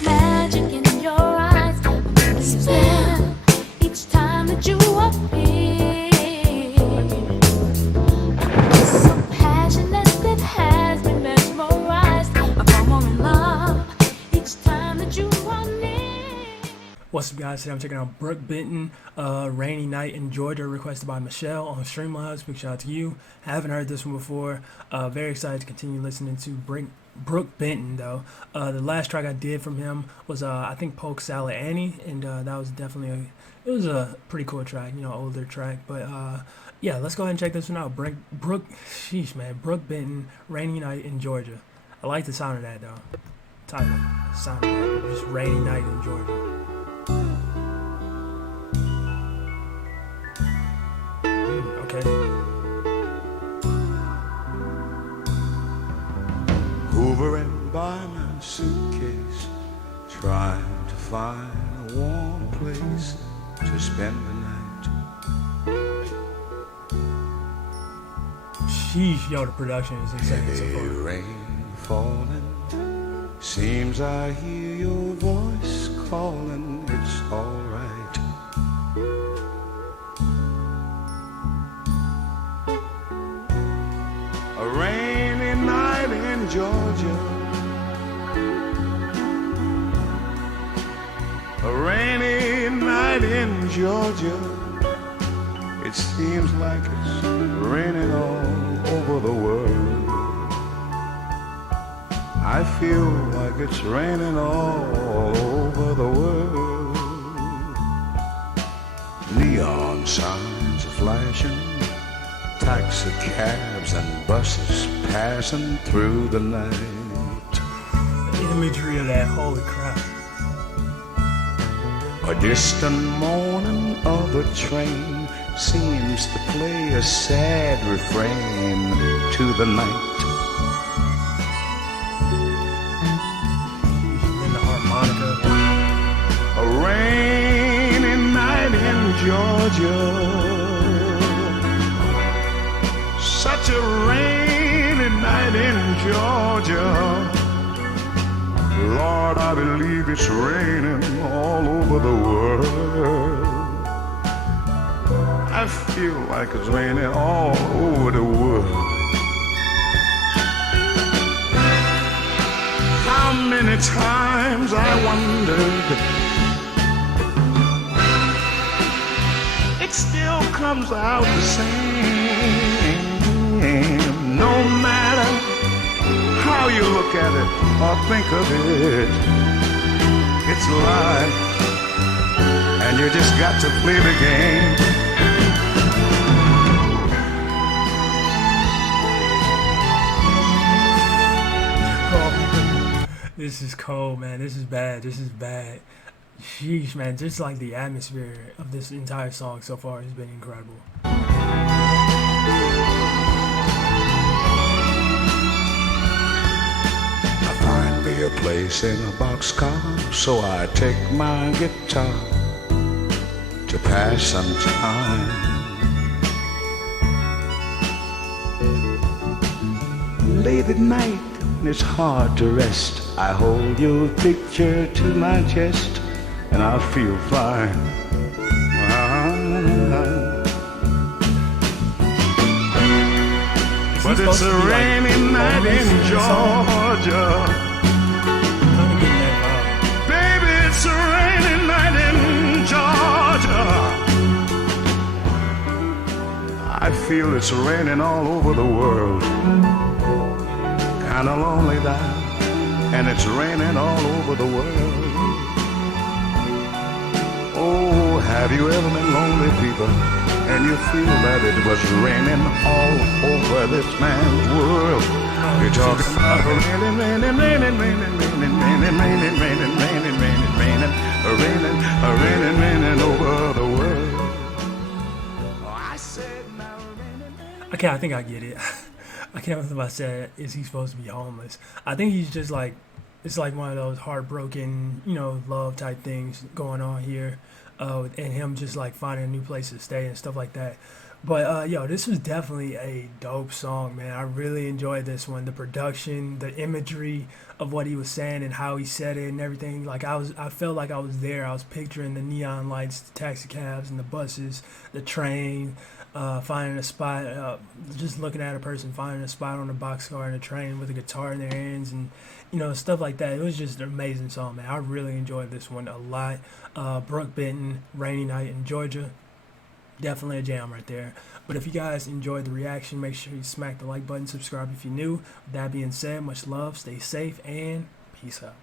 magic in your eyes. I'm under spell each time that you appear. It's so passionate that has me mesmerized. I fall more in love each time that you are near. What's up, guys? Today I'm checking out Brook Benton, Rainy Night in Georgia, requested by Michelle on Streamlabs. Big shout out to you. Haven't heard this one before. Very excited to continue listening to Brook Benton, though. The last track I did from him was, I think, Polk Salad Annie, and that was definitely it was a pretty cool track, older track. But yeah, let's go ahead and check this one out. Brook Benton, Rainy Night in Georgia. I like the sound of that, though. Sound of that, just Rainy Night in Georgia. Okay. Hovering by my suitcase, trying to find a warm place to spend the night. Sheesh, yo, the production is insane so Heavy far. rain falling, seems I hear your voice calling. It's alright. A rainy night in Georgia, a rainy night in Georgia. It seems like it's raining all over the world. I feel like it's raining all over the world. Neon signs are flashing, taxi cabs and buses passing through the night. The imagery of that, holy crap. A distant moaning of a train seems to play a sad refrain to the night. And the harmonica. A rainy night in Georgia, such a rainy night in Georgia. Lord, I believe it's raining all over the world. I feel like it's raining all over the world. How many times I wondered, it still comes out the same. No matter how you look at it or think of it, it's life, and you just got to play the game. This is cold, man. This is bad. This is bad. Sheesh, man. Just like the atmosphere of this entire song so far has been incredible. I find me a place in a boxcar, so I take my guitar to pass some time. Late at night, it's hard to rest. I hold your picture to my chest, and I feel fine. But it's a rainy night in Georgia. Baby, it's a rainy night in Georgia. I feel it's raining all over the world. Kinda lonely now, and it's raining all over the world. Oh, have you ever been lonely, people, and you feel that it was raining all over this man's world? You're talking about raining, raining, raining, raining, raining, raining, raining, raining, raining, raining, raining, raining, raining, raining over the world. I said now raining. Okay, I think I get it. I can't remember if I said, is he supposed to be homeless? I think he's just like, it's like one of those heartbroken, love type things going on here. And him just like finding a new place to stay and stuff like that. But yo, this was definitely a dope song, man. I really enjoyed this one. The production, the imagery of what he was saying and how he said it and everything. Like I felt like I was there. I was picturing the neon lights, the taxi cabs, and the buses, the train, finding a spot, just looking at a person finding a spot on a boxcar in a train with a guitar in their hands, and stuff like that. It was just an amazing song, man. I really enjoyed this one a lot. Brook Benton, "Rainy Night in Georgia." Definitely a jam right there. But if you guys enjoyed the reaction, make sure you smack the like button, subscribe if you're new. With that being said, much love, stay safe, and peace out.